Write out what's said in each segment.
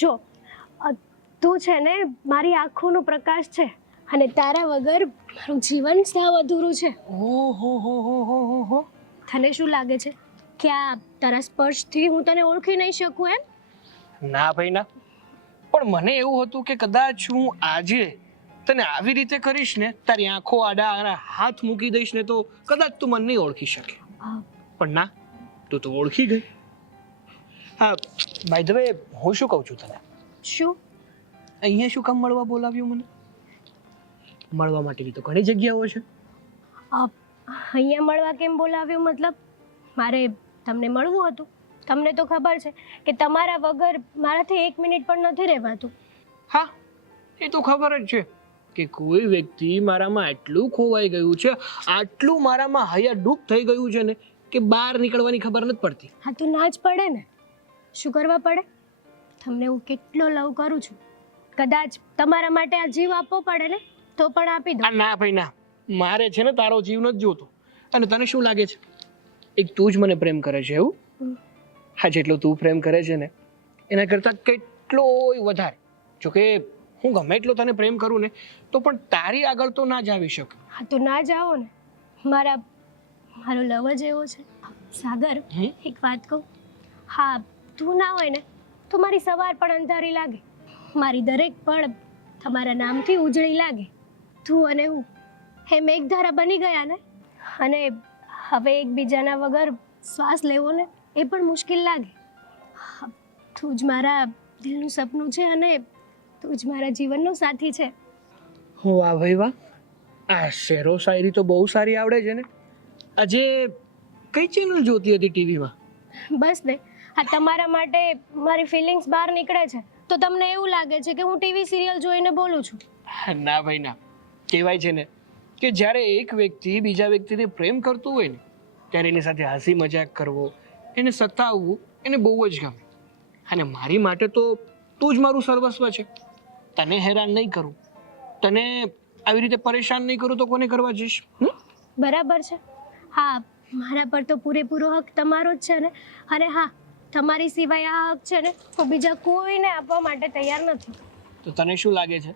જો તું છે ને મારી આંખોનો પ્રકાશ છે અને તારા વગર મારું જીવન સાવ અધૂરું છે. ઓહો હો હો હો હો હો. તને શું લાગે છે કે આ તારા સ્પર્શથી હું તને ઓળખી નહીં શકું એમ? ના ભાઈ ના, પણ મને એવું હતું કે કદાચ હું આજે તને આવી રીતે કરીશ ને, તારી આંખો આડા આડા હાથ મૂકી દઈશ ને, તો કદાચ તું મને નહીં ઓળખી શકે. પણ ના, તું તો ઓળખી ગઈ. હા, બાય ધ વે, હું શું કહું છું તને? શું? અહીંયા શું કામ મળવા બોલાવ્યું મને? મળવા માટેની તો ઘણી જગ્યાઓ છે. અહીંયા મળવા કેમ બોલાવ્યું? મતલબ મારે તમને મળવું હતું. તમને તો ખબર છે કે તમારા વગર મારાથી 1 મિનિટ પણ નથી રહેવાતું. હા, એ તો ખબર જ છે કે કોઈ વ્યક્તિ મારામાં એટલું ખોવાઈ ગયું છે, આટલું મારામાં હૈયા ડૂબ થઈ ગયું છે ને, કે બહાર નીકળવાની ખબર નથી પડતી. હા તો ના જ પડે ને. શું કરવા પડે? તમને હું કેટલો લવ કરું છું. કદાચ તમારા માટે આ જીવ આપવો પડે ને તો પણ આપી દઉં. ના ભાઈ ના, મારે છે ને તારો જીવ નથી જોતો. અને તને શું લાગે છે, એક તું જ મને પ્રેમ કરે છે એવું? હા, જેટલો તું પ્રેમ કરે છે ને એના કરતાં કેટલોય વધારે. જોકે હું ગમે એટલો તને પ્રેમ કરું ને તો પણ તારી આગળ તો ના જ આવી શકું. હા તો ના જાઓ ને. મારો લવ જ એવો છે. સાગર, એક વાત કહું? હા, તું ના હોય ને તો મારી સવાર પણ અંધારી લાગે, મારી દરેક પળ તમારા નામથી ઉજળી લાગે. તું અને હું હે મેઘધારા બની ગયા ને, અને હવે એકબીજાના વગર શ્વાસ લેવો ને એ પણ મુશ્કેલ લાગે. તું જ મારા દિલનું સપનું છે અને તું જ મારા જીવનનો સાથી છે. વાહ ભાઈ વાહ, આ શેરો શાયરી તો બહુ સારી આવડે છે ને. આજે કઈ ચેનલ જોતી હતી ટીવીમાં? બસ ને, આ તમારા માટે મારી ફિલિંગ્સ બહાર નીકળે છે તો તમને એવું લાગે છે કે હું ટીવી સિરિયલ જોઈને બોલું છું. ના ભાઈ ના, કહેવાય છે ને કે જ્યારે એક વ્યક્તિ બીજા વ્યક્તિને પ્રેમ કરતું હોય ને ત્યારે એની સાથે હસી મજાક કરવો, એને સતાવવું, એને બહુ જ ગમે. અને મારી માટે તો તું જ મારું સર્વસ્વ છે. તને હેરાન નહીં કરું, તને આવી રીતે પરેશાન નહીં કરું તો કોને કરવા જઈશ? બરાબર છે. હા, મારા પર તો પૂરેપૂરો હક તમારો જ છે ને. અને હા, તમારી સિવાય આ હક છે ને હું બીજા કોઈને આપવા માટે તૈયાર નથી. તો તને શું લાગે છે,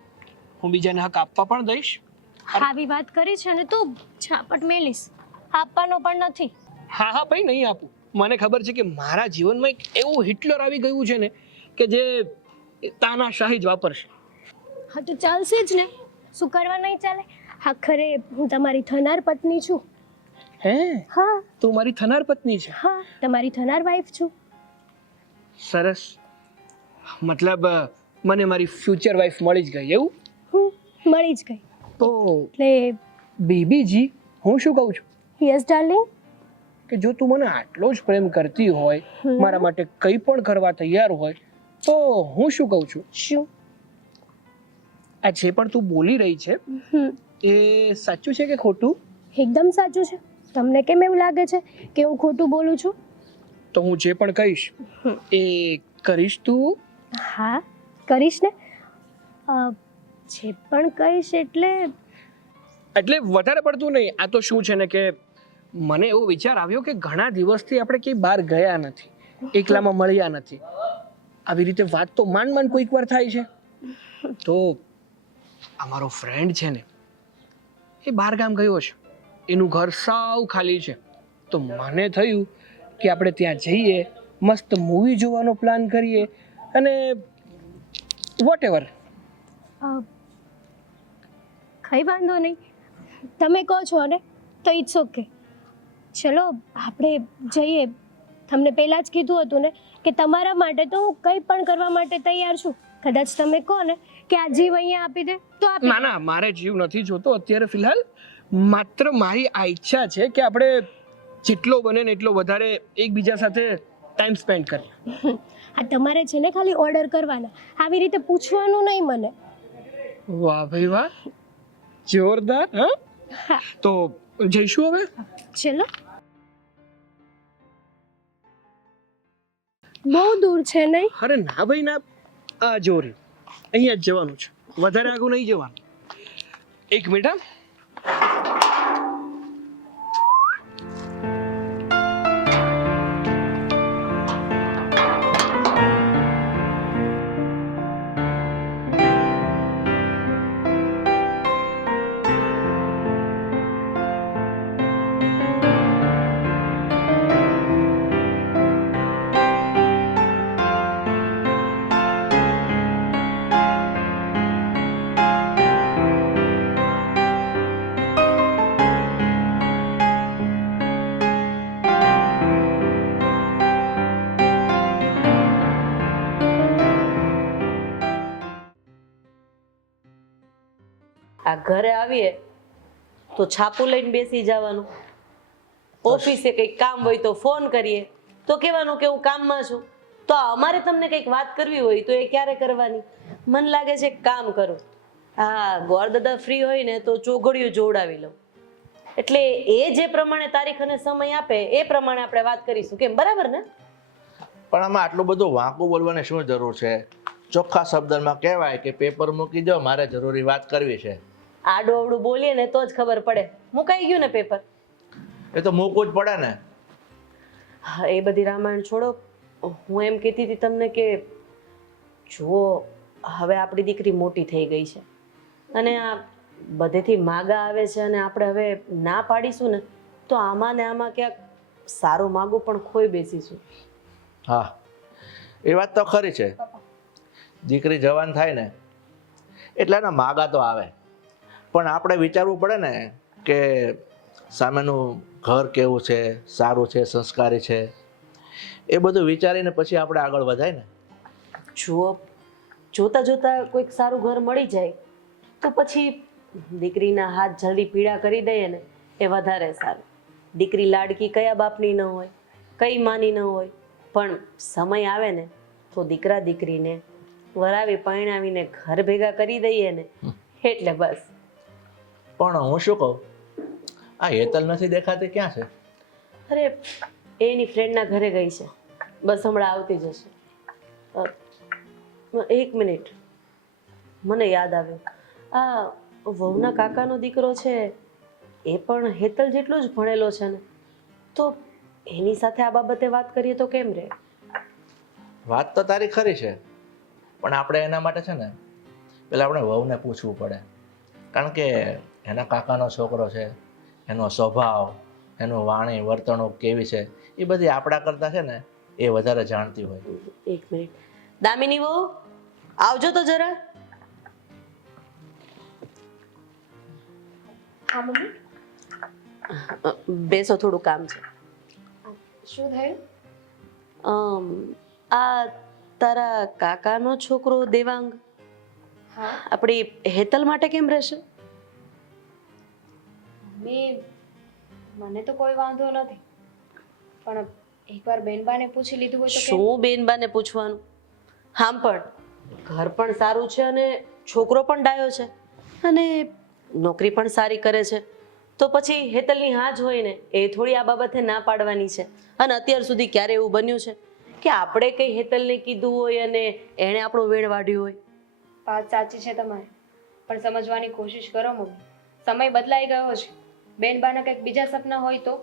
હું બીજાને હક આપવા પણ દઈશ? આવી વાત કરી છે ને તું ઝાપટ મેલીશ. આપવાનો પણ નથી. હા હા ભાઈ, નહીં આપું. મને ખબર છે કે મારા જીવનમાં એક એવું હિટલર આવી ગયું છે ને કે જે તાનાશાહી જ વાપરશે. હા તો ચાલશે જ ને. શું કરવા નહીં ચાલે? આખરે હું તમારી થનાર પત્ની છું. હે? હા. તું મારી થનાર પત્ની છે? હા, તમારી થનાર વાઈફ છું. સરસ. મતલબ મને મારી ફ્યુચર વાઈફ મળી જ ગઈ એવું? મળી જ ગઈ. તો એટલે બેબીજી, હું શું કહું છું યસ ડાર્લિંગ, કે જો તું મને આટલો જ પ્રેમ કરતી હોય, મારા માટે કંઈ પણ કરવા તૈયાર હોય, તો હું શું કહું છું, શું? આ જે પણ તું બોલી રહી છે એ સાચું છે કે ખોટું? એકદમ સાચું છે. તમને કેમ એવું લાગે છે કે હું ખોટું બોલું છું? તો હું જે પણ કહીશ એ કરીશ તું? હા, કરીશ ને. જે પણ કહીશ એટલે વધારે પડતું નહીં. આ તો શું છે ને કે મને એવો વિચાર આવ્યો કે ઘણા દિવસથી આપણે ક્યાંય બહાર ગયા નથી, એકલામાં મળ્યા નથી. આવી રીતે વાત તો માંડ કોઈક વાર થાય છે. તો અમારો ફ્રેન્ડ છે ને એ બહાર ગામ ગયો છે, એનું ઘર સાવ ખાલી છે. તો મને થયું કે આપણે ત્યાં જઈએ, મસ્ત મૂવી જોવાનો પ્લાન કરીએ અને વોટ એવર. કંઈ વાંધો નહીં, તમે કહો છો ને તો ઇટ્સ ઓકે. ચલો આપણે જઈએ. તમને પહેલાં જ કીધું હતું ને કે તમારા માટે તો હું કંઈ પણ કરવા માટે તૈયાર છું. કદાચ તમે કહો ને કે આ જીવ અહીંયા આપી દે તો આપી. ના ના, મારે જીવ નથી જોતો અત્યારે ફિલહાલ. માત્ર મારી આ ઈચ્છા છે કે આપણે જેટલો બને ને એટલો વધારે એકબીજા સાથે ટાઈમ સ્પેન્ડ કરીએ. આ તમારે છે ને ખાલી ઓર્ડર કરવાના, આવી રીતે પૂછવાનું નહીં મને. વાહ ભાઈ વાહ, જોરદાર. હા, તો જઈશું હવે? ચલો. બહુ દૂર છે નહીં? અરે ના ભાઈ ના, આ જો રે અહીંયા જ જવાનું છે, વધારે આગું નહીં જવાનું. 1 મિનિટ. આ ઘરે આવીએ તો છાપું લઈને બેસી જવાનું, ઓફિસે કંઈક કામ હોય તો ફોન કરીએ તો કહેવાનું કે હું કામમાં છું. તો અમારે તમને કંઈક વાત કરવી હોય તો એ ક્યારે કરવાની? મને લાગે છે એક કામ કરું, હા ગોરદાદા ફ્રી હોય ને તો ચોઘડિયું જોડાવી લઉં, એટલે એ જે પ્રમાણે તારીખ અને સમય આપે એ પ્રમાણે આપણે વાત કરીશું. કેમ, બરાબર ને? પણ આમાં આટલું બધું વાંકું બોલવાની શું જરૂર છે? ચોખ્ખા શબ્દમાં કહેવાય કે પેપર મૂકી દો, મારે જરૂરી વાત કરવી છે. આડું અવડું બોલીએ ને તો જ ખબર પડે. મુકાઈ ગયું ને પેપર? એ તો મૂકવું જ પડે ને. હા, એ બધી રામાયણ છોડો. હું એમ કહેતી હતી તમને કે જો હવે આપણી દીકરી મોટી થઈ ગઈ છે અને આ બધેથી માગા આવે છે અને આપણે હવે ના પાડીશું ને તો આમાં ને આમાં ક્યાંક સારું માગું પણ ખોઈ બેસીશું. હા, એ વાત તો ખરી છે. દીકરી જવાન થાય ને એટલે એના માગા તો આવે, પણ આપણે વિચારવું પડે ને કે સામેનું ઘર કેવું છે, સારું છે, સંસ્કારી છે, એ બધું વિચારીને પછી આપણે આગળ વધાય ને. જુઓ, જોતા જોતા કોઈક સારું ઘર મળી જાય તો પછી દીકરીના હાથ જલ્દી પીડા કરી દઈએ ને એ વધારે સારું. દીકરી લાડકી કયા બાપની ન હોય, કઈ માની ન હોય, પણ સમય આવે ને તો દીકરા દીકરીને વરાવી પરણાવીને ઘર ભેગા કરી દઈએ ને એટલે બસ. પણ હું શું કહું, આ હેતલ નથી દેખાતી, ક્યાં છે? અરે એની ફ્રેન્ડના ઘરે ગઈ છે, બસ હમણાં આવતી જશે. એક મિનિટ, મને યાદ આવ્યું, આ વહુના કાકાનો દીકરો છે એ પણ હેતલ જેટલો જ ભણેલો છે ને, તો એની સાથે આ બાબતે વાત કરીએ તો કેમ રહે? વાત તો તારી ખરી છે, પણ આપણે એના માટે છે ને પેલા આપણે વહુને પૂછવું પડે, કારણ કે એના કાકાનો છોકરો છે, એનો સ્વભાવ, એનું વાણી વર્તણૂક કેવી છે એ બધી આપણા કરતા છે ને એ વધારે જાણતી હોય. એક મિનિટ, દામિની વહુ આવજો તો જરા. હા મમ્મી. બેસો, થોડું કામ છે. શું થયું? આ તારા કાકાનો છોકરો દેવાંગ હા આપણી હેતલ માટે કેમ રહેશે? મમ્મી, મને તો કોઈ વાંધો નથી, પણ એકવાર બેનબાને પૂછી લીધું હોય તો કેમ? શું બેનબાને પૂછવાનું? આમ પણ ઘર પણ સારું છે અને છોકરો પણ ડાયો છે અને નોકરી પણ સારી કરે છે, તો પછી હેતલની હા જ હોય ને, એ થોડી આ બાબતે ના પાડવાની છે. અને અત્યાર સુધી ક્યારે એવું બન્યું છે કે આપણે કઈ હેતલને કીધું હોય અને એણે આપણું વેણ વાઢ્યું હોય? વાત સાચી છે તમારી, પણ સમજવાની કોશિશ કરો મમ્મી. સમય બદલાઈ ગયો છે. બેનબાના કંઈક બીજા સપના હોય તો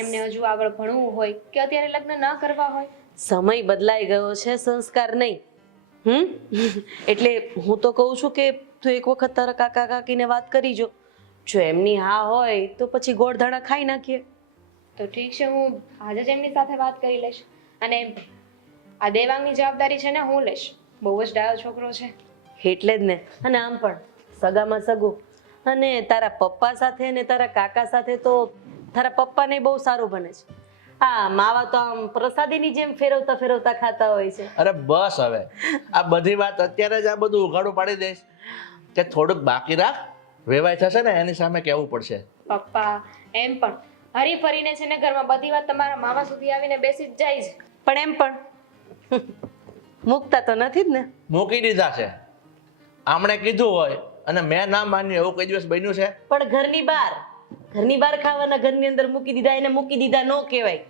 એમને હજુ આગળ ભણવું હોય કે અત્યારે લગ્ન ના કરવા હોય. સમય બદલાઈ ગયો છે, સંસ્કાર નહીં. એટલે હું તો કહું છું કે તું એક વખત તારા કાકા કાકીને વાત કરી જો. જો એમની હા હોય તો પછી ગોળધાણા ખાઈ નાખીએ. તો ઠીક છે, હું આજે જ એમની સાથે વાત કરી લઈશ. અને એમ પણ આ દેવાંગની જવાબદારી છે ને હું લઈશ. બહુ જ ડાયો છોકરો છે. એટલે જ ને. અને આમ પણ સગામાં સગું. અને તારા પપ્પા સાથે ને તારા કાકા સાથે તો તારા પપ્પાને બહુ સારું બને છે. આ માવા તો આમ પ્રસાદીની જેમ ફેરવતા ફેરવતા ખાતા હોય છે. અરે બસ હવે, આ બધી વાત અત્યારે જ આ બધું ઉઘાડું પાડી દઈશ કે થોડુંક બાકી રાખ, વેવાય થશે ને એની સામે કહેવું પડશે. પપ્પા, એમ પણ હરી ફરીને છે ને ઘરમાં બધી વાત તમારા મામા સુધી આવીને બેસી જ જાય છે. પણ એમ પણ મૂકતા તો નથી જ ને. મૂકી દીધા છે. આમણે કીધું હોય અને મેં ના માન્યું એવું કઈ દિવસ બન્યું છે? પણ ઘરની બહાર ખાવાના, ઘરની અંદર મૂકી દીધા એને મૂકી દીધા નો કહેવાય.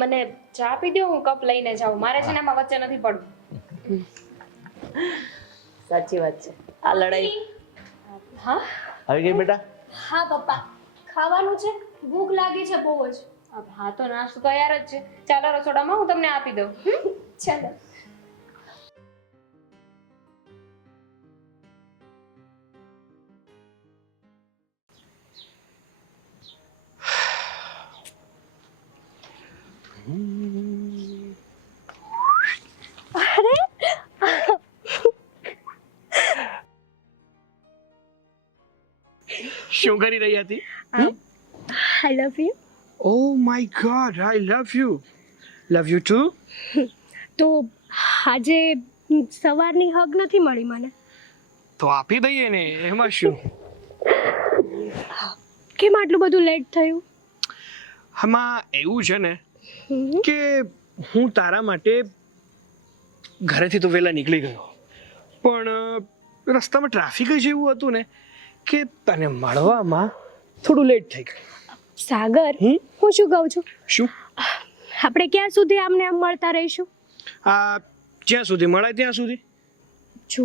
મને ચા આપી દો, હું કપ લઈને જાઉં. મારે છે ને આમાં વચ્ચે નથી પડવું. સાચી વાત છે. આ લડાઈ હા આવી ગઈ બેટા? હા પપ્પા, ખાવાનું છે, ભૂખ લાગી છે બહુ જ. હા તો નાસ્તો તૈયાર જ છે. ચાલો રસોડામાં, હું તમને આપી દઉં. ચાલો. શું કરી રહી હતી? I love you. Oh my God, I love you. Love you too. તો આજે સવારની હગ નથી મળી મને. તો આપી દઈએ ને, એમાં શું? કેમ આટલું બધું લેટ થયું? આમાં એવું છે ને હમ. કે હું તારા માટે ઘરેથી તો વહેલા નીકળી ગયો, પણ રસ્તામાં ટ્રાફિક જ એવું હતું ને કે તને મળવામાં થોડું લેટ થઈ ગયું. સાગર, હમ? હું શું કહું છું, શું? આપણે ક્યાં સુધી આમને આમ મળતા રહીશું? આ જ્યાં સુધી મળે ત્યાં સુધી. જો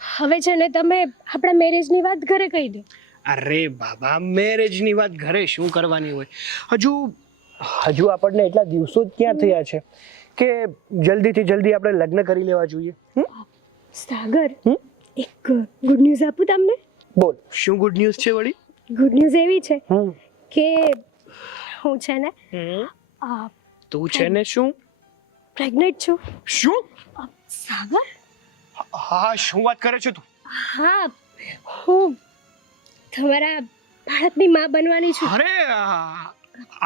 હવે છે ને તમે આપણા મેરેજની વાત ઘરે કહી દે. અરે બાબા, મેરેજની વાત ઘરે શું કરવાની હોય? હજુ આપણને એટલા દિવસો જ ક્યાં થયા છે કે જલ્દીથી જલ્દી આપણે લગ્ન કરી લેવા જોઈએ. સાગર, હમ? એક ગુડ ન્યૂઝ આપું તમને. બોલ, શું ગુડ ન્યૂઝ છે વળી? ગુડ ન્યૂઝ એવી છે હમ કે હું છે ને તું છે ને શું? પ્રેગ્નેન્ટ છું. શું? સાગર, હા, શું વાત કરે છે તું? હા, હું તમારા બાળકની માં બનવાની છું. અરે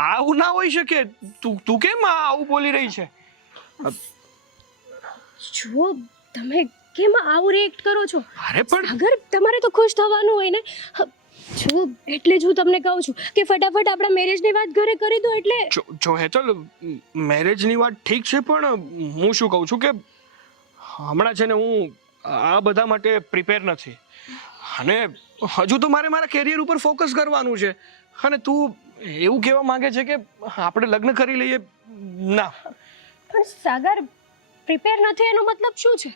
આવું ના હોઈ શકે. તું કેમ આવું બોલી રહી છે? જો તમે કેમ આવું રિએક્ટ કરો છો? અરે પણ સાગર, તમારે તો ખુશ થવાનું હોય ને. જો એટલે જ હું તમને કહું છું કે ફટાફટ આપણા મેરેજની વાત ઘરે કરી દો. એટલે જો હેતલ, મેરેજની વાત ઠીક છે, પણ હું શું કહું છું કે હમણાં છે ને હું આ બધા માટે પ્રિપેર નથી, અને હજુ તો મારે મારા કેરિયર ઉપર ફોકસ કરવાનું છે. અને તું એવું કહેવા માંગે છે કે આપણે લગ્ન કરી લઈએ? ના. પણ સાગર, પ્રિપેર નથી એનો મતલબ શું છે?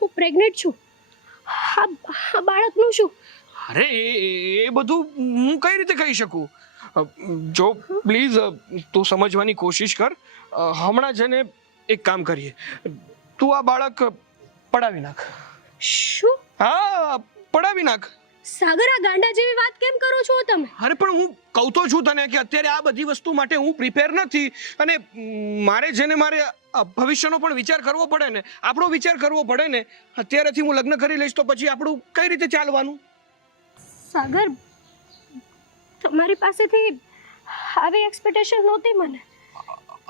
હું પ્રેગ્નેન્ટ છું. આ બાળકનું શું? અરે એ બધું હું કઈ રીતે કહી શકું? જો પ્લીઝ તું સમજવાની કોશિશ કર. હમણાં છે ને એક કામ કરીએ, તું આ બાળક પડાવી નાખ. શું? હા, પડાવી નાખ. સાગર, આ ગાંડા જેવી વાત કેમ કરો છો તમે? અરે પણ હું કહું તો છું તને કે અત્યારે આ બધી વસ્તુ માટે હું પ્રિપેર નથી, અને મારે ભવિષ્યનો પણ વિચાર કરવો પડે ને, આપણો વિચાર કરવો પડે ને. અત્યારેથી હું લગ્ન કરી લઈશ તો પછી આપણું કઈ રીતે ચાલવાનું? સાગર, તમારી પાસેથી આવી એક્સપેક્ટેશન નહોતી મને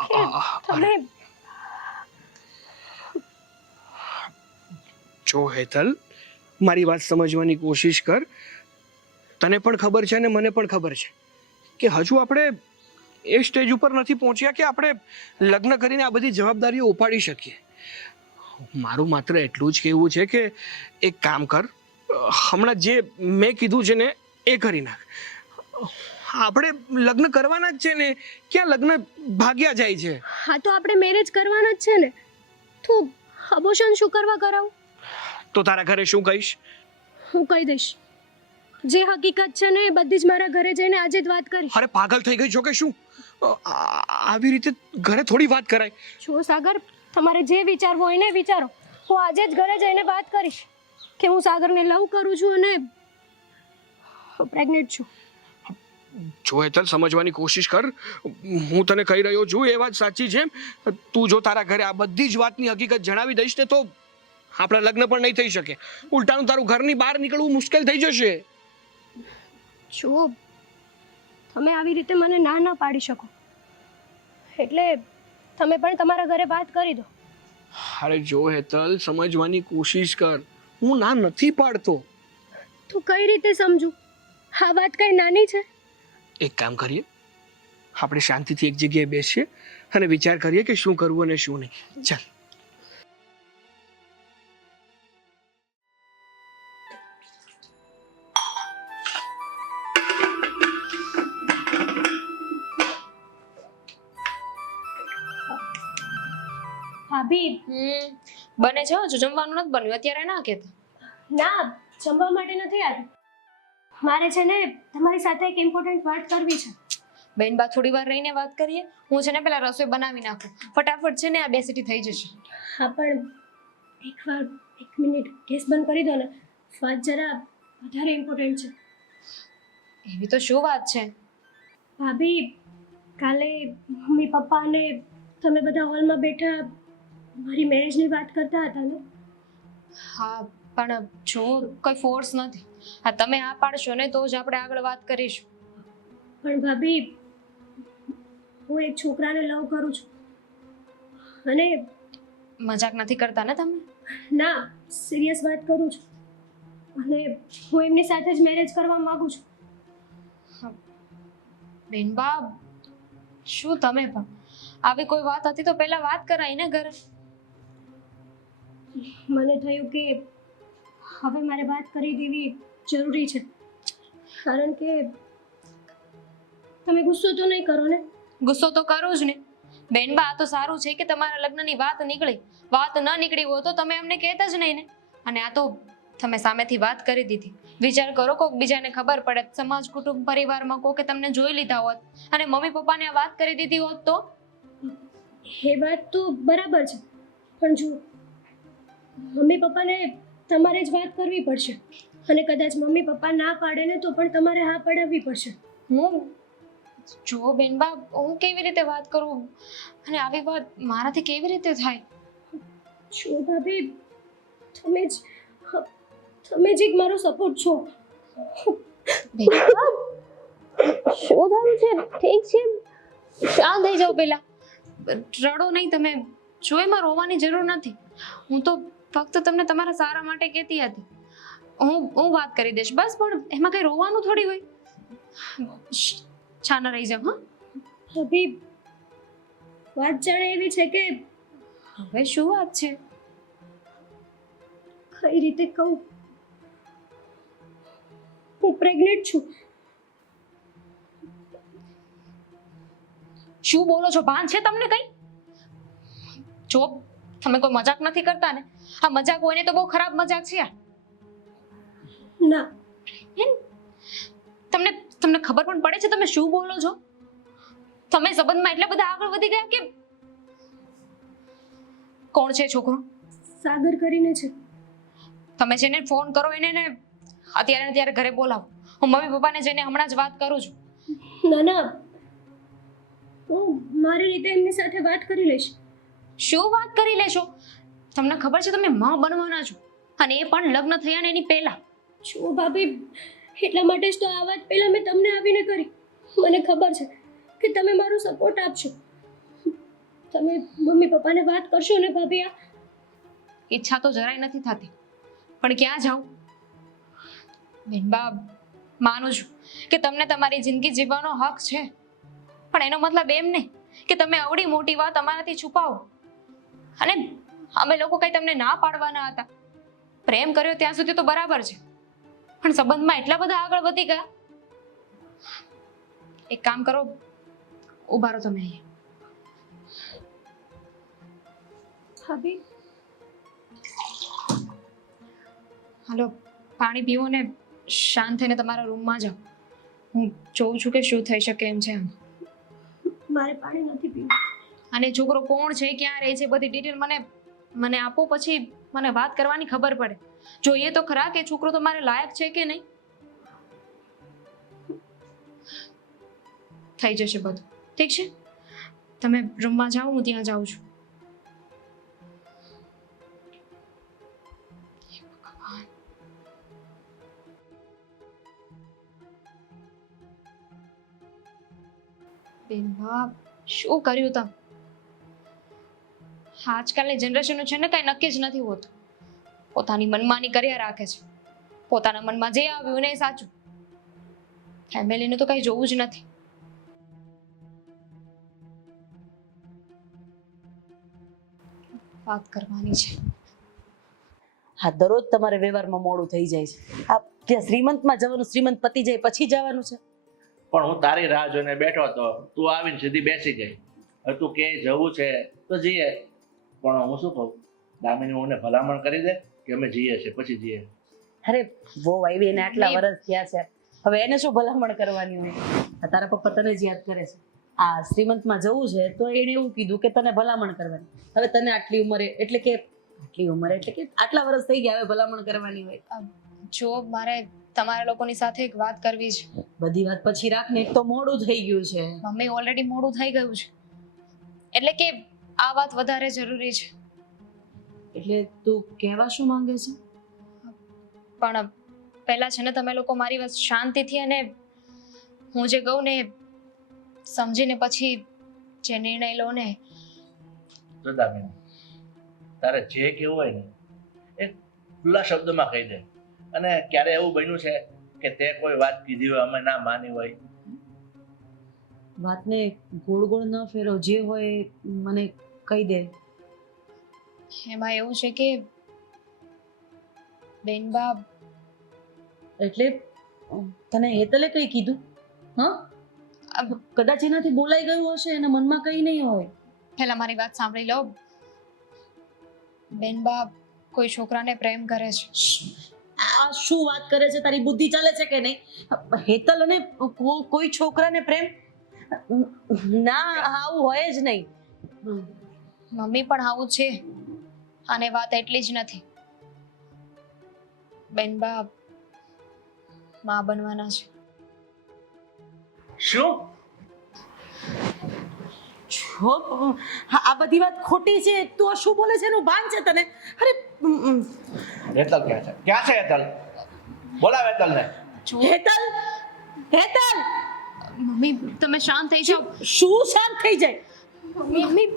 કે તમે. જો હેતલ, મારી વાત સમજવાની કોશિશ કર. તને પણ ખબર છે ને મને પણ ખબર છે કે હજુ આપણે એ સ્ટેજ ઉપર નથી પહોંચ્યા કે આપણે લગ્ન કરીને આ બધી જવાબદારીઓ ઉપાડી શકીએ. મારું માત્ર એટલું જ કહેવું છે કે એક કામ કર, હમણાં જે મેં કીધું છે ને એ કરી નાખ. આપણે લગ્ન કરવાના જ છે ને, ક્યાં લગ્ન ભાગ્યા જાય છે? હા, તો આપણે મેરેજ કરવાના જ છે ને, તો અબોર્શન શું કરવા કરાવું? તો તારા ઘરે શું કહીશ? હું કહી દઈશ. જે હકીકત છે ને એ બધી જ મારા ઘરે જઈને આજે જ વાત કરીશ. અરે પાગલ થઈ ગઈ છો કે શું? આવી રીતે ઘરે થોડી વાત કરાય. જો સાગર, તમારે જે વિચારવું હોય ને વિચારો. હું આજે જ ઘરે જઈને વાત કરીશ કે હું સાગરને લવ કરું છું અને પ્રેગ્નેન્ટ છું. જો હેતલ, સમજવાની કોશિશ કર. હું તને કહી રહ્યો છું એ વાત સાચી છે. તું જો તારા ઘરે આ બધી જ વાતની હકીકત જણાવી દઈશ ને તો આપણા લગ્ન પણ નહીં થઈ શકે. ઉલટાનું તારું ઘરની બહાર નીકળવું મુશ્કેલ થઈ જશે. જો તમે આવી રીતે મને ના પાડી શકો, એટલે તમે પણ તમારા ઘરે વાત કરી દો. અરે જો હેતલ, સમજવાની કોશિશ કર. હું ના નથી પાડતો. તો કઈ રીતે સમજું? આ વાત કઈ નાની છે? એક કામ કરીએ, આપણે શાંતિથી એક જગ્યાએ બેસીએ અને વિચાર કરીએ કે શું કરવું અને શું નહીં. ચાલ. ભાભી, બને છે હજુ જમવાનું નથી બન્યું અત્યારે ના કહેતા. ના, જમવા માટે નથી આવી. મારે છે ને તમારી સાથે એક ઇમ્પોર્ટન્ટ વાત કરવી છે. બેન બા થોડી વાર રહીને વાત કરીએ. હું છે ને પેલા રસોઈ બનાવી નાખું, ફટાફટ છે ને આ બે સીટી થઈ જશે. હા, પણ એક મિનિટ ગેસ બંધ કરી દો ને. વાત જરા વધારે ઇમ્પોર્ટન્ટ છે. એવી તો શું વાત છે? ભાભી, કાલે મમ્મી પપ્પા અને તમે બધા હોલમાં બેઠા મારી મેરેજની વાત કરતા હતા ને. હા, પણ જો કોઈ ફોર્સ નથી. હા, તમે આ પાડશો ને તો જ આપણે આગળ વાત કરીશું. પણ ભાભી, હું એક છોકરાને લવ કરું છું, અને મજાક નથી કરતા ને તમે? ના, સિરિયસ વાત કરું છું. અને હું એમની સાથે જ મેરેજ કરવા માંગુ છું. બેનબા, શું તમે પણ આવી કોઈ વાત હતી તો પહેલા વાત કરાય ને ઘરે. મને થયું કે હવે મારે વાત કરી દેવી જરૂરી છે, કારણ કે તમે ગુસ્સો તો નહીં કરો ને? ગુસ્સો તો કરું જ ને બેનબા. આ તો સારું છે કે તમારા લગ્નની વાત નીકળી. વાત ન નીકળી હોય તો તમે અમને કહેતા જ નહીં ને. અને આ તો તમે સામેથી વાત કરી દીધી. વિચાર કરો, કોક બીજાને ખબર પડે, સમાજ કુટુંબ પરિવારમાં કોકે તમને જોઈ લીધા હોત અને મમ્મી પપ્પાને આ વાત કરી દીધી હોત તો? એ વાત તો બરાબર છે, પણ જો મમ્મી પપ્પાને તમારે જ વાત કરવી પડશે, અને કદાચ મમ્મી પપ્પા ના પાડે ને તો પણ તમારે હા પડાવવી પડશે. હું જો બેનબા, હું કેવી રીતે વાત કરું અને આવી વાત મારાથી કેવી રીતે થાય? જો ભાભી, તમે જ એક મારો સપોર્ટ છો. બેનબા, શું થયું છે? ઠીક છે, શાંત થઈ જાઓ. પેલા રડો નહીં તમે. જો એમાં રોવાની જરૂર નથી. હું તો ફક્ત તમને તમારા સારા માટે કહેતી હતી. હું વાત કરી દઈશ બસ, પણ એમાં કઈ રોવાનું થોડી હોય. છાના રહી જાવ. હા ભાભી, વાત જાણે એવી છે કે હવે શું વાત છે? કઈ રીતે કહું, હું પ્રેગ્નેન્ટ છું. શું બોલો છો? ભાન છે તમને કઈ? જો તમે કોઈ મજાક નથી કરતા ને? આ મજાક હોય ને તો બહુ ખરાબ મજાક છે. ના, તમને ખબર પણ પડે છે તમે શું બોલો છો? તમે સંબંધમાં એટલા બધા આગળ વધી ગયા કે? કોણ છે છોકરો? સાગર કરીને છે. તમે જેને ફોન કરો એને ને અત્યારે ને ત્યારે ઘરે બોલાવો. હું મમ્મી પપ્પાને જઈને હમણાં જ વાત કરું છું. ના ના, હું મારી રીતે એમની સાથે વાત કરી લઈશ. શું વાત કરી લેશો? તમને ખબર છે તમે માં બનવાના છો, અને એ પણ લગ્ન થયા ને એની પહેલા. જો ભાભી, એટલા માટે જ તો આ વાત પહેલા મેં તમને આવીને કરી. મને ખબર છે કે તમે મારો સપોર્ટ આપશો. તમે મમ્મી પપ્પાને વાત કરશો ને ભાભી? આ ઈચ્છા તો જરાય નથી થતી, પણ ક્યાં જાઉં? બેનબા, માનું છું કે તમને તમારી જિંદગી જીવવાનો હક છે, પણ એનો મતલબ એમ નહીં કે તમે આવડી મોટી વાત અમારાથી છુપાવો. અને અમે લોકો કઈ તમને ના પાડવાના હતા. પ્રેમ કર્યો ત્યાં સુધી તો બરાબર છે, પણ સંબંધમાં એટલા બધા આગળ વધી ગયા. એક કામ કરો, ઉભા રહો તમે અહીંયા. ભાભી, હાલો, પાણી પીવો ને શાંત થઈને તમારા રૂમમાં જાઓ. હું જોઉં છું કે શું થઈ શકે એમ છે. મારે પાણી નથી પીવું. અને છોકરો કોણ છે, ક્યાં રહે છે, બધી ડિટેલ મને આપો, પછી મને વાત કરવાની ખબર પડે. જોઈએ તો ખરા કે છોકરો તમારે લાયક છે કે નહીં. થઈ જશે બધું, ઠીક છે? તમે રૂમમાં જાઓ, હું ત્યાં જાઉં છું. બેનબા, શું કર્યું તમે? આજકાલની જનરેશનનું છે ને કઈ નક્કી જ નથી હોતું. પોતાની મનમાની કર્યા રાખે છે. પોતાના મનમાં જે આવ્યું ને એ સાચું. ફેમિલીનું તો કઈ જોવું જ નથી. વાત કરવાની છે. હા, દરરોજ તમારે વ્યવહારમાં મોડું થઈ જાય છે. આ ત્યાં શ્રીમંતમાં જવાનું, શ્રીમંત પતી જાય પછી જવાનું છે. પણ હું તારી રાહ જોઈને બેઠો હતો, તું આવીને સીધી બેસી ગઈ. હવે તું કે જવું છે તો જઈએ, પણ હું શું કહું, દામિની મને ભલામણ કરી દે કે અમે જઈએ છીએ, પછી જઈએ. અરે વહુ આવી એને આટલા વર્ષ થયા છે, હવે એને શું ભલામણ કરવાની હોય? આ તારા પપ્પા તને જ યાદ કરે છે. આ શ્રીમંતમાં જવું છે તો એને એવું કીધું કે તને ભલામણ કરવાની. હવે તને આટલી ઉંમરે એટલે કે આટલા વર્ષ થઈ ગયા, હવે ભલામણ કરવાની હોય. જો મારે તમારા લોકોની સાથે એક વાત કરવી છે. બધી વાત પછી રાખ ને, એક તો મોડું થઈ ગયું છે. મમ્મી, ઓલરેડી મોડું થઈ ગયું છે, એટલે કે આ વાત વધારે જરૂરી છે. એટલે તું કહેવા શું માંગે છે? પણ પહેલા છે ને તમે લોકો મારી વાત શાંતિથી અને હું જે કહું ને સમજીને પછી જે નિર્ણય લો ને. જો દામિની, તારે જે કેવું હોય ને એ ખુલ્લા શબ્દમાં કહી દે. અને ક્યારે એવું બન્યું છે કે તે કોઈ વાત કીધી હોય અમે ના માની હોય? વાતને ગોળ ગોળ ન ફેરવ, જે હોય એ મને કહી દે. એમાં એવું છે કે બેનબા, એટલે તને હેતલે કઈ કીધું? હા, કદાચ એનાથી બોલાઈ ગયું હશે, એના મનમાં કઈ નહીં હોય. પહેલા મારી વાત સાંભળી લો. બેનબા કોઈ છોકરાને પ્રેમ કરે છે. આ શું વાત કરે છે? તારી બુદ્ધિ ચાલે છે કે નહીં? હેતલ અને કોઈ છોકરાને પ્રેમ? ના, આવું હોય જ નહીં. મમ્મી પણ આવું છે, અને વાત એટલી જ નથી. બેનબા માં બનવાના છે. શું? જો આ બધી વાત ખોટી છે. તું આ શું બોલે છે એનું ભાન છે તને? અરે હેતલ ક્યાં છે? ક્યાં છે હેતલ? બોલાવ હેતલને. હેતલ, હેતલ, મમ્મી તમે શાંત થઈ જાઓ. શું શાંત થઈ જાય? મમ્મી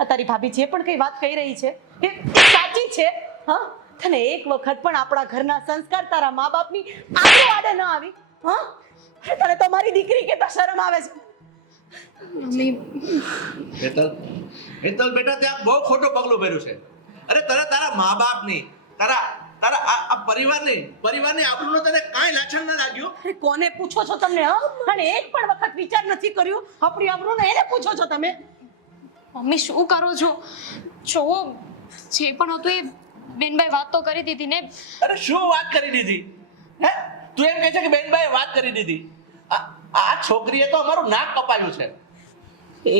આ તારી ભાભી જે પણ કઈ વાત કહી રહી છે એ સાચી છે? હા, તને એક વખત પણ આપણા ઘરના સંસ્કાર તારા મા બાપની આડે આડે ન આવી? હા, તને તો મારી દીકરી કેતા શરમ આવે છે. મમ્મી હેતલ, હેતલ બેટા તે આ બહુ ખોટું પગલું ભર્યું છે. અરે તને તારા મા બાપની, તારા આ પરિવારની આબરૂનો તને કાંઈ લાછણ ન લાગ્યું? અરે કોને પૂછો છો તમે? હા, અને એક પણ વખત વિચાર નથી કર્યો આપણી આબરૂનો? એને પૂછો છો તમે? મમ્મી શું કરો છો? જો જે પણ હતું એ બેનબાઈ વાત તો કરી દીધી ને. અરે શું વાત કરી દીધી? હે, તું એમ કહે છે કે બેનબાઈએ વાત કરી દીધી? આ છોકરીએ તો અમારું નાક કપાયું છે.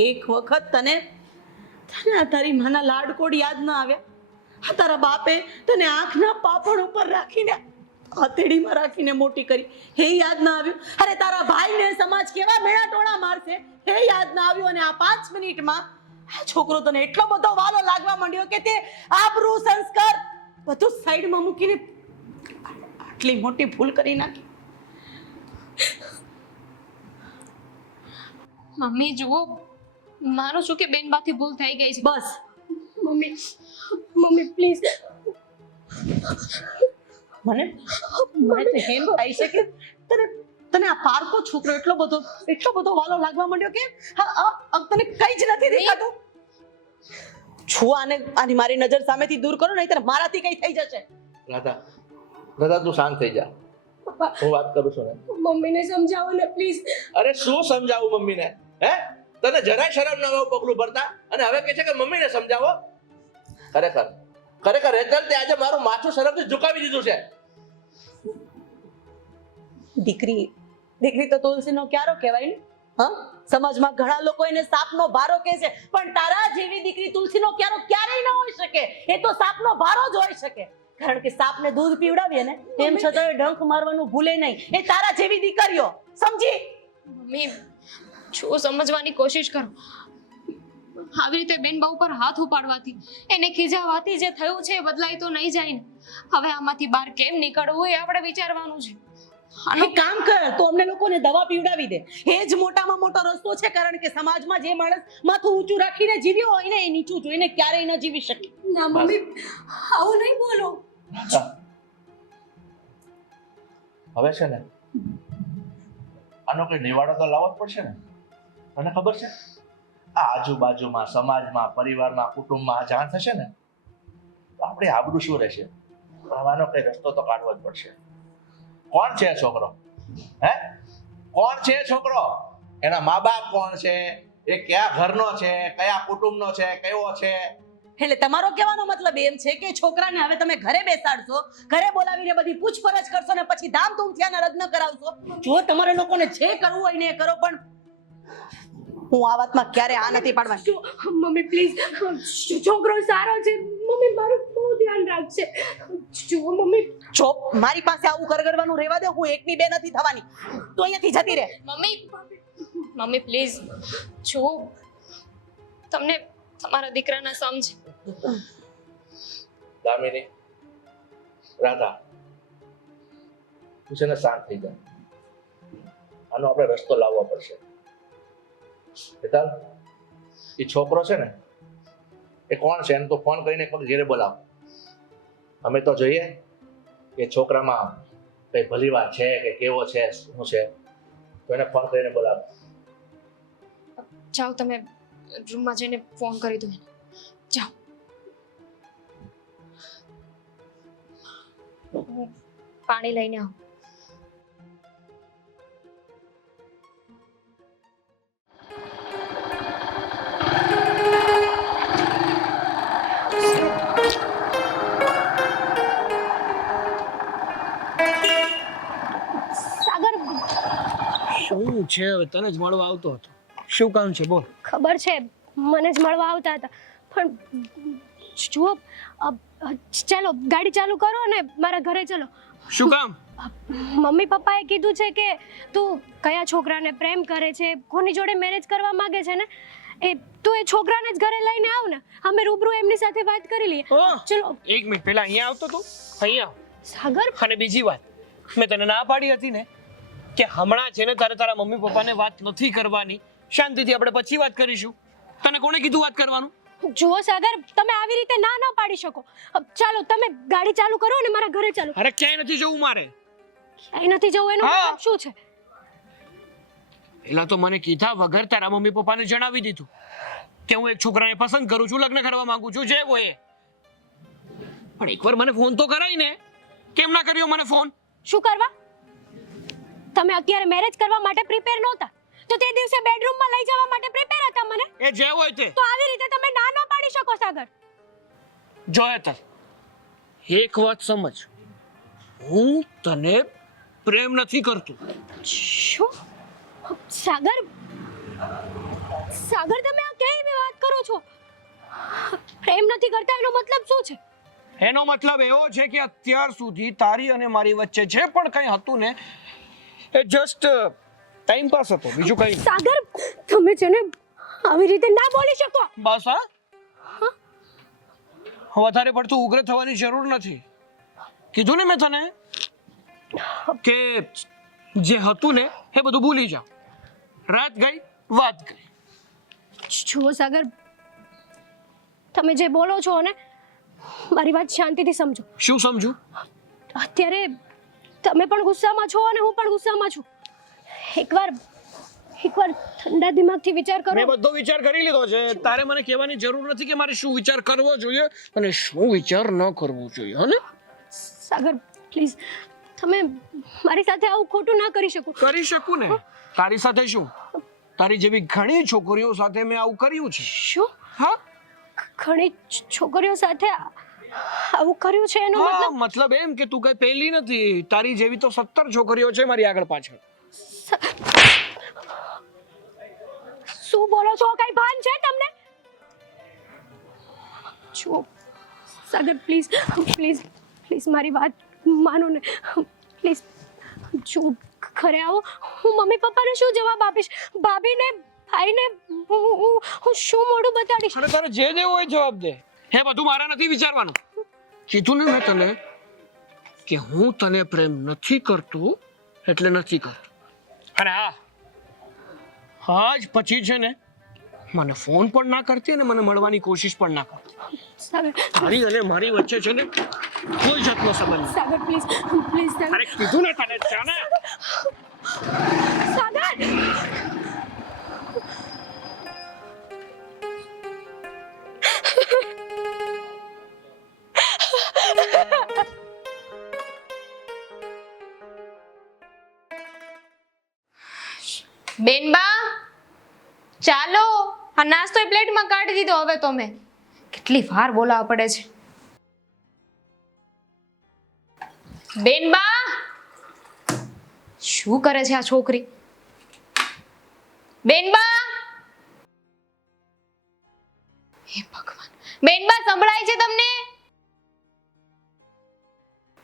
એક વખત તને આ તારી માના લાડકોડ યાદ ન આવે? આ તારા બાપે તને આંખના પાપડ ઉપર રાખીને હથેળીમાં રાખીને મોટી કરી, હે યાદ ના આવ્યું? અરે તારા ભાઈને સમાજ કેવા મેળા ટોળા મારશે, હે યાદ ના આવ્યું? અને આ 5 મિનિટમાં આ છોકરો તને એટલો બધો વાલો લાગવા માંડ્યો કે તે આબરૂ, સંસ્કાર બધું સાઈડમાં મૂકીને આટલી મોટી ભૂલ કરી નાખી. મમ્મી જુઓ, માનું છું કે બેનબાથી ભૂલ થઈ ગઈ છે. બસ મમ્મી પ્લીઝ. મને તો એમ થાય છે કે તને આ પારકો છોકરો એટલો બધો વાલો લાગવા માંડ્યો કે તને કઈ જ નથી દેખાતું? છો આની મારી નજર સામેથી દૂર કરો, નહીંતર મારાથી કઈ થઈ જશે. રાધા તું શાંત થઈ જા. હું વાત કરું છું ને. મમ્મીને સમજાવો ને પ્લીઝ. અરે શું સમજાવું મમ્મીને? હે, તને જરાય શરમ ન આવે પગલું ભરતા? અને હવે કહે છે કે મમ્મીને સમજાવો? ખરેખર હેતલ તે આજે મારું માથું શરમથી ઝુકાવી દીધું છે. દીકરી તો તુલસીનો ક્યારો કહેવાય ને? હા, સમાજમાં ઘણા લોકો એને સાપનો ભારો કહે છે, પણ તારા જેવી દીકરી તુલસીનો ક્યારો ક્યારેય ન હોઈ શકે. એ તો સાપનો ભારો જ હોઈ શકે. કારણ કે સાપને દૂધ પીવડાવીએ ને તેમ છતાં એ ડંખ મારવાનું ભૂલે નહીં. એ તારા જેવી દીકરીઓ, સમજી? મમ્મી જો સમજવાની કોશિશ કરો. આવી રીતે બેનબા ઉપર હાથ ઉપાડવાથી, એને ખીજાવાથી જે થયું છે એ બદલાય તો નહીં જાય ને. હવે આમાંથી બહાર કેમ નીકળવું એ આપણે વિચારવાનું છે. એક કામ કર, તો અમને લોકોને દવા પીવડાવી દે. એ જ મોટામાં મોટો રસ્તો છે. કારણ કે સમાજમાં જે માણસ માથું ઊંચું રાખીને જીવ્યો હોય ને, એ નીચું જોઈને ક્યારેય ન જીવી શકે. ના મમ્મી, આવું નહીં બોલો. હવે છે ને આનો કોઈ નિવાડો તો લાવવો જ પડશે ને. મને ખબર છે આ આજુબાજુમાં, સમાજમાં, પરિવારમાં, કુટુંબમાં આ જાણ થશે ને તો આપણે આબરૂ શું રહેશે? આનો કઈ રસ્તો તો કાઢવો જ પડશે. કોણ છે છોકરો? હે, કોણ છે છોકરો? એના મા બાપ કોણ છે? એ કયા ઘરનો છે? કયા કુટુંબનો છે? કયો છે? એટલે તમારો કહેવાનો મતલબ એમ છે કે છોકરાને હવે તમે ઘરે બેસાડશો, ઘરે બોલાવીને બધી પૂછપરછ કરશો ને પછી ધામધૂમથી આના લગ્ન કરાવશો? જો તમારે લોકોને જે કરવું હોય ને એ કરો, પણ હું આ વાતમાં ક્યારે આ નથી પાડવાની. મમ્મી પ્લીઝ, છોકરો સારો છે. મમ્મી મારું બહુ ધ્યાન રાખશે. જો મમ્મી, જો મારી પાસે આવું કરગરવાનું રહેવા દે. હું એકની બે નથી થવાની. તો અહીંયાથી જતી રહે. મમ્મી પ્લીઝ જો તમને તમારા દીકરાના સમજ. દામિની, રાધા, તું છે ને શાંત થઈ જા. આનો આપણે રસ્તો લાવવો પડશે. હેતલ, એ છોકરો છે ને એ કોણ છે? એને તો ફોન કરીને ઘેરે બોલાવ. અમે તો જોઈએ એ છોકરામાં કઈ ભલી વાત છે કે કેવો છે શું છે, તો એને ફોન કરીને બોલાવ. જાઓ તમે રૂમમાં જઈને ફોન કરી દો એને. જાઓ. હું પાણી લઈને આવું. સાગર, શું છે હવે? તને જ મળવા આવતો હતો. શું કામ છે બોલ? ખબર છે મને જ મળવા આવતા હતા, પણ જુઓ, ચાલો ગાડી ચાલુ કરો અને મારા ઘરે ચલો. શું કામ? મમ્મી પપ્પાએ કીધું છે કે તું કયા છોકરાને પ્રેમ કરે છે, કોની જોડે મેરેજ કરવા માંગે છે ને, તું એ છોકરાને જ ઘરે લઈને આવ ને, અમે રૂબરૂ એમની સાથે વાત કરી લઈએ. ઓહ, ચલો. એક મિનિટ પહેલા અહીંયા આવતો તું, અહીંયા આવ. સાગર, અને બીજી વાત, મેં તને ના પાડી હતી ને કે હમણાં છે ને તારે તારા મમ્મી પપ્પાને વાત નથી કરવાની, શાંતિથી આપણે પછી વાત કરીશું. તને કોણે કીધું વાત કરવાનું? જુઓ સાગર, તમે આવી રીતે ના ના પાડી શકો. ચાલો તમે ગાડી ચાલુ કરો અને મારા ઘરે ચાલો. અરે ક્યાંય નથી જવું મારે. ક્યાંય નથી જવું એનો હા. મતલબ શું છે? પેલા તો મને કીધા વગર તારા મમ્મી પપ્પાને જણાવી દીધું કે હું એક છોકરાને પસંદ કરું છું, લગ્ન કરવા માંગુ છું, જે હોય એ. પણ એકવાર મને ફોન તો કરાય ને. કેમ ના કર્યો મને ફોન? શું કરવા? તમે અત્યારે મેરેજ કરવા માટે પ્રિપેર નહોતા, તો તે દિવસે બેડરૂમમાં લઈ જવા માટે પ્રિપેર હતા મને. એ જે હોય તે. તો આવી રીતે તમે ના ના પાડી શકો સાગર. જોયા તાર, એક વાત સમજ, હું તને પ્રેમ નથી કરતો. શું? સાગર, સાગર તમે આ કેવી વાત કરો છો? પ્રેમ નથી કરતા એનો મતલબ શું છે? એનો મતલબ એવો છે કે અત્યાર સુધી તારી અને મારી વચ્ચે જે પણ કંઈ હતું ને એ જસ્ટ ટાઈમ પાસ હતો, બીજું કંઈ નહીં. સાગર, તમે છે ને આવી રીતે ના બોલી શકો. બસ હા, વધારે પડતું ઉગ્ર થવાની જરૂર નથી. કીધું ને મેં તને કે જે હતું ને એ બધું ભૂલી જા. રાત ગઈ વાત ગઈ. જુઓ સાગર, તમે જે બોલો છો ને મારી વાત શાંતિથી સમજો. શું સમજુ? અત્યારે તમે પણ ગુસ્સામાં છો અને હું પણ ગુસ્સામાં છું. એકવાર ઠંડા દિમાગથી વિચાર કરો. મેં બધો વિચાર કરી લીધો છે. તારે મને કહેવાની જરૂર નથી કે મારે શું વિચાર કરવો જોઈએ અને શું વિચાર ન કરવો જોઈએ. હને સાગર પ્લીઝ, તમે મારી સાથે આવું ખોટું ના કરી શકો. કરી શકું ને. તારી સાથે શું, તારી જેવી ઘણી છોકરીઓ સાથે મેં આવું કર્યું છે. શું? હા, ઘણી છોકરીઓ સાથે આવું કર્યું છે એનો હા, મતલબ? મતલબ એમ કે તું કઈ પહેલી નથી. તારી જેવી તો 17 છોકરીઓ છે મારી આગળ પાછળ. શું બોલો છો? કઈ ભાન છે તમને? જો સાગર પ્લીઝ પ્લીઝ પ્લીઝ મારી વાત માનો ને પ્લીઝ. જો ઘરે આવો, હું મમ્મી પપ્પાને શું જવાબ આપીશ? ભાભીને, ભાઈને હું શું મોઢું બતાડીશ? અને તારે જે દેવું હોય જવાબ દે. હે બધું મારા નથી વિચારવાનું. કીધું ને મેં તને કે હું તને પ્રેમ નથી કરતો એટલે નથી કરતો. અને આજ પછી છે ને મને ફોન પણ ના કરતી અને મને મળવાની કોશિશ પણ ના કરતી. સાગર, તારી અને મારી વચ્ચે છે ને કોઈ જાતનો સંબંધ નથી. સાગર પ્લીઝ પ્લીઝ સાગર. અરે કીધું ને તને જાને. સાગર, બેનબા, ચાલો, આ નાસ્તો એ પ્લેટમાં કાઢી દીધો. હવે તો મેં કેટલી વાર બોલાવવા પડે છે. બેનબા, શું કરે છે આ છોકરી? બેનબા, હે ભગવાન, બેનબા સંભળાય છે તમને?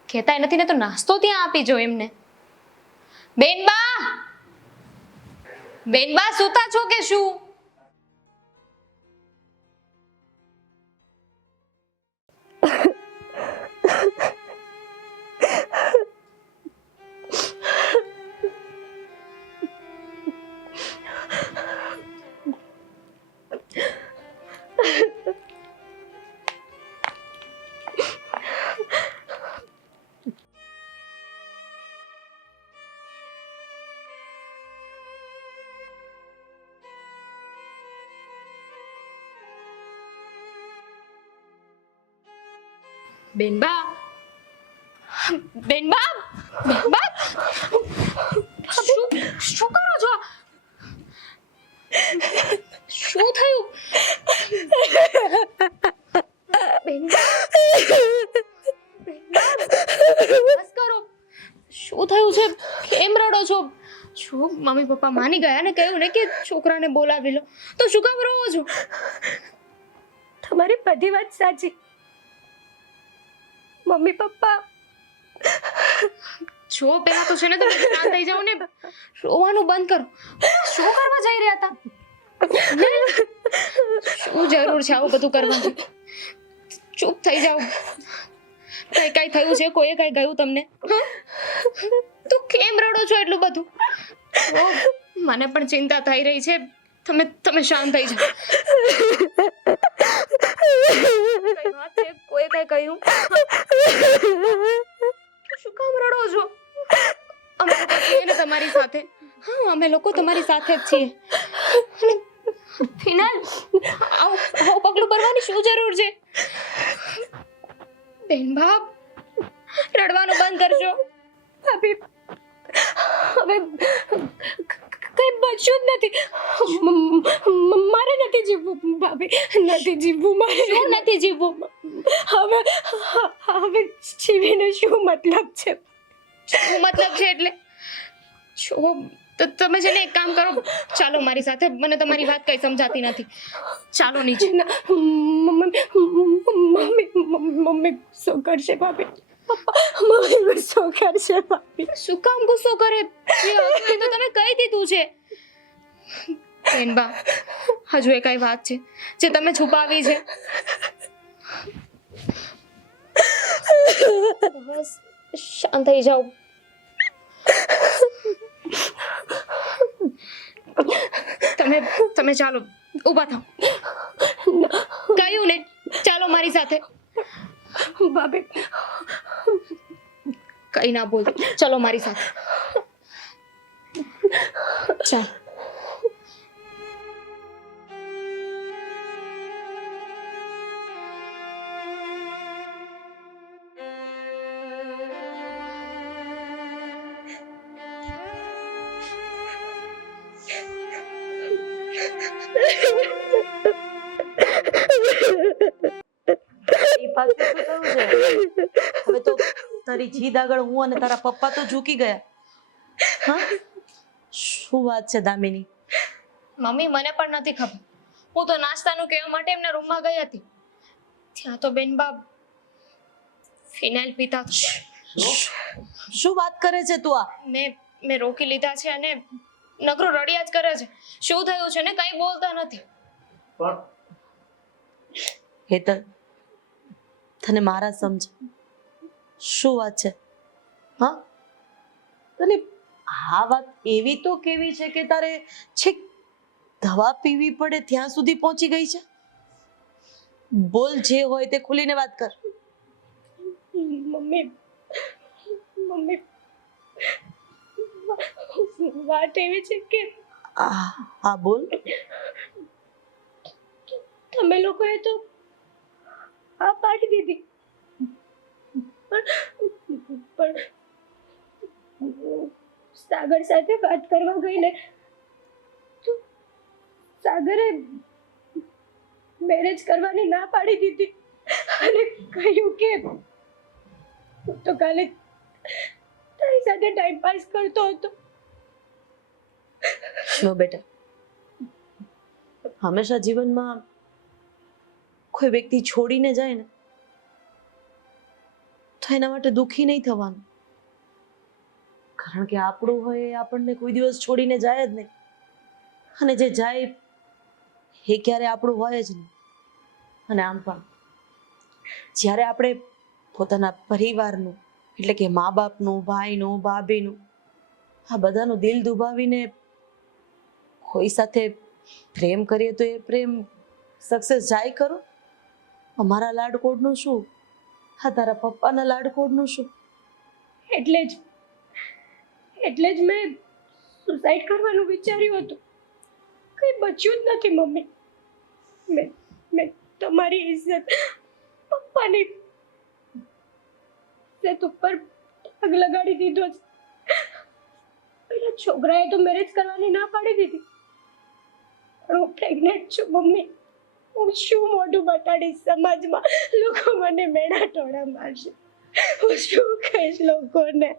કહેતાય નથી ને તો નાસ્તો ત્યાં આપી જો એમને. બેનબા, બેનબા સૂતા છો કે શું? બેનબા બેનબા બેનબા શું કરો છો? શું થયું? બેનબા બસ કરો. શું થયું છે? કેમ રડો છો? શું મમ્મી પપ્પા માની ગયા ને કહ્યું ને કે છોકરાને બોલાવી લો, તો શું કામ રહો છો? તમારી બધી વાત સાચી. મમ્મી પપ્પા જો પેલા તો છે ને તમે શાંત થઈ જાઓ ને, રોવાનું બંધ કરો. શું કરવા જઈ રહ્યા હતા? શું જરૂર છે આવું બધું કરવાની? ચૂપ થઈ જાઓ. કઈ થયું છે? કોઈએ કઈ કહ્યું તમને? તો કેમ રડો છો એટલું બધું? ઓ, મને પણ ચિંતા થઈ રહી છે. તમે શાંત થઈ જાઓ. કઈ વાત છે? કોઈએ કઈ કહ્યું? શું કામ રડો છો? અમે લોકો છીએ ને તમારી સાથે. હા, અમે લોકો તમારી સાથે જ છીએ. અને ફિનાલ, આવું પગલું ભરવાની શું જરૂર છે? બેનબા, રડવાનું બંધ કરજો. ભાભી, હવે કઈ બચ્યું જ નથી. મારે નથી જીવવું ભાભી, નથી જીવવું મારે. શું નથી જીવવું? હવે જીવીને શું મતલબ છે? શું મતલબ છે એટલે? તો તમે છે ને એક કામ કરો, ચાલો મારી સાથે. મને તમારી વાત કઈ સમજાતી નથી. ચાલો નીચે. મમ્મી ગુસ્સો કરશે ભાભી. મમ્મી ગુસ્સો કરશે ભાભી. શું કામ ગુસ્સો કરે? જે હતું એ તો તમે કહી દીધું છે. બેનબા, હજુ એ કઈ વાત છે જે તમે છુપાવી છે? બસ શાંત થઈ જાઓ. તમે ચાલો, ઊભા થાઓ. કહ્યું ને, ચાલો મારી સાથે. ભાભી, કઈ ના બોલ, ચલો મારી સાથે. ચાલ. એ પાછું શું થયું છે? હવે તો તારી જીદ આગળ હું અને તારા પપ્પા તો ઝૂકી ગયા. હા, શું વાત છે દામિની? મમ્મી, મને પણ નથી ખબર. હું તો નાસ્તાનું કહેવા માટે એમના રૂમમાં ગઈ હતી. ત્યાં તો બેનબા ફિનાઇલ પીતા હતા. શું વાત કરે છે તું? આ મેં રોકી લીધા છે અને નકરો રડ્યા જ કરે છે. શું થયું છે ને કઈ બોલતા નથી. હેતલ, તને મારા સમજ, શું વાત છે? હા, તને આ વાત એવી તો કેવી છે કે તારે છેક દવા પીવી પડે ત્યાં સુધી પહોંચી ગઈ છે? બોલ, જે હોય તે ખુલીને વાત કર. મમ્મી વાત એવી છે કે હા બોલ. તમે લોકોએ તો હા પાડી દીધી, પણ સાગર સાથે વાત કરવા ગઈ ને તો સાગરે મેરેજ કરવાની ના પાડી દીધી અને કહ્યું કે હું તો કાલે તારી સાથે ટાઈમ પાસ કરતો હતો. જો બેટા, હંમેશા જીવનમાં કોઈ વ્યક્તિ છોડીને જાય ને તો એના માટે દુઃખી નહીં થવાનું, કારણ કે આપણું હોય એ આપણને કોઈ દિવસ છોડીને જાય જ નહીં, અને જે જાય એ ક્યારે આપણું હોય જ નહીં. અને આમ પણ જ્યારે આપણે પોતાના પરિવારનું, એટલે કે મા બાપનું, ભાઈનું, ભાભીનું, આ બધાનું દિલ દુભાવીને કોઈ સાથે પ્રેમ કરીએ તો એ પ્રેમ સક્સેસ જાય ખરો? અમારા લાડકોડનું શું? હા, તારા પપ્પાના લાડકોડનું શું? એટલે જ મેં સુસાઇડ કરવાનું વિચાર્યું હતું. કઈ બચ્યું જ નથી મમ્મી. મેં તમારી ઇજ્જત, પપ્પાની સેત ઉપર પગ લગાડી દીધો છે. પેલા છોકરાએ તો મેરેજ કરવાની ના પાડી દીધી, પણ હું પ્રેગ્નેન્ટ છું મમ્મી. હું શું મોઢું બતાડીશ સમાજમાં? લોકો મને મેણા ટોળા મારશે. હું શું કહીશ લોકોને?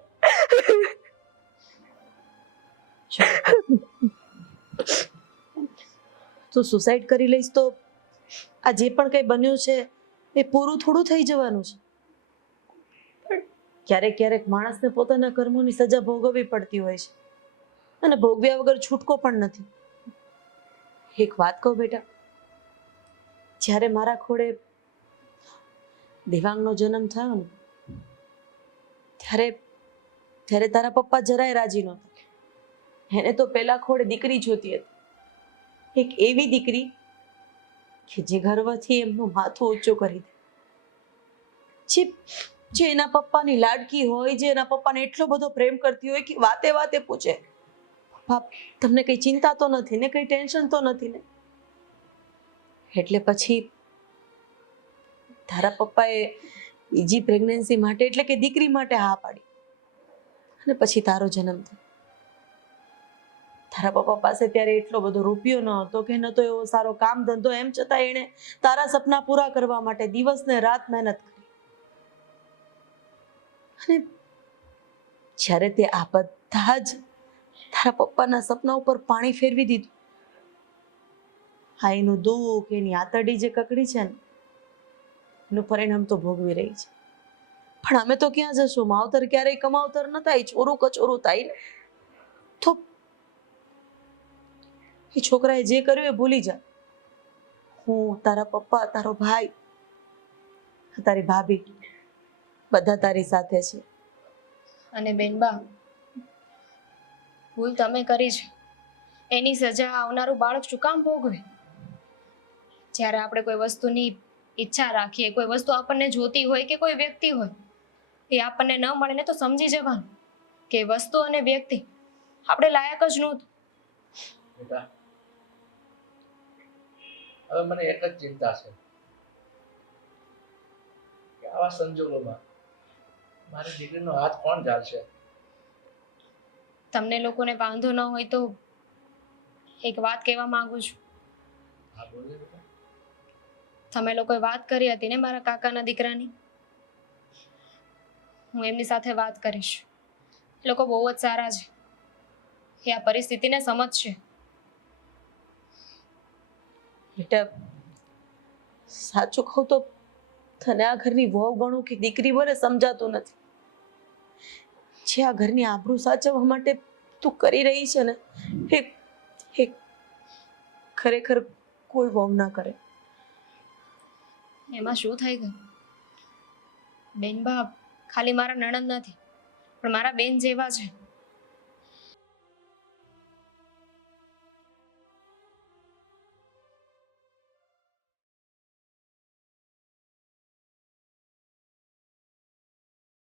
તું સુસાઇડ કરી લઈશ તો આ જે પણ કંઈ બન્યું છે એ પૂરું થોડું થઈ જવાનું છે. ક્યારેક ક્યારેક માણસને પોતાના કર્મોની સજા ભોગવવી પડતી હોય છે, અને ભોગવ્યા વગર છૂટકો પણ નથી. એક વાત કહું બેટા, જ્યારે મારા ખોડે દેવાંગનો જન્મ થયો ને ત્યારે ત્યારે તારા પપ્પા જરાય રાજી નહોતા. એને તો પેલા ખોડે દીકરી જોતી હતી, એક એવી દીકરી કે જે ગર્વથી એમનું માથું ઊંચું કરી દે, જે એના પપ્પાની લાડકી હોય, જે એના પપ્પાને એટલો બધો પ્રેમ કરતી હોય કે વાતે વાતે પૂછે, બાપ તમને કઈ ચિંતા તો નથી ને, કઈ ટેન્શન તો નથી ને? એટલે પછી તારા પપ્પાએ બીજી પ્રેગ્નન્સી માટે એટલે કે દીકરી માટે હા પાડી, અને પછી તારો જન્મ થયો. તારા પપ્પા પાસે ત્યારે એટલો બધો રૂપિયો ન હતો કે ન તો એવો સારો કામ ધંધો, એમ છતાં એણે તારા સપના પૂરા કરવા માટે દિવસ ને રાત મહેનત કરી. અને જ્યારે તે આ બધા જ તારા પપ્પાના સપના ઉપર પાણી ફેરવી દીધું, હા એનું દુઃખ, એની આતરડી જે કકડી છે ને, એનું પરિણામ તો ભોગવી રહી છે. પણ અમે તો ક્યાં જશું? માવતર ક્યારેય કમાવતર ન થાય, ચોરું કચોરું થાય ને તો એ છોકરાએ જે કર્યું એ ભૂલી જા. હું, તારા પપ્પા, તારો ભાઈ, તારી ભાભી બધા તારી સાથે છે. અને બેનબા, ભૂલ તમે કરી છે, એની સજા આવનારું બાળક શું કામ ભોગવે? જ્યારે આપણે કોઈ વસ્તુની ઈચ્છા રાખીએ, કોઈ વસ્તુ આપણને જોતી હોય કે કોઈ વ્યક્તિ હોય, એ આપણને ન મળે ને તો સમજી જવાનું કે વસ્તુ અને વ્યક્તિ આપણે લાયક જ નહોતું. બેટા, હવે મને એક જ ચિંતા છે કે આવા સંજોગોમાં મારી દીકરીનો હાથ કોણ ઝાલશે? તમને લોકોને વાંધો ન હોય તો એક વાત કહેવા માંગુ છું. હા બોલે બેટા. તમે લોકોએ વાત કરી હતી ને મારા કાકાના દીકરાની, હું એમની સાથે વાત કરીશ. એ લોકો બહુ જ સારા છે, એ આ પરિસ્થિતિને સમજશે. બેટા, સાચું કહું તો તને આ ઘરની વહુ ગણું કે દીકરી બને સમજાતું નથી. જે આ ઘરની આબરૂ સાચવવા માટે તું કરી રહી છે ને, એ ખરેખર કોઈ વહુ ના કરે. એમાં શું થઈ ગયું? બેનબા ખાલી મારા નણંદ નથી, પણ મારા બેન જેવા છે.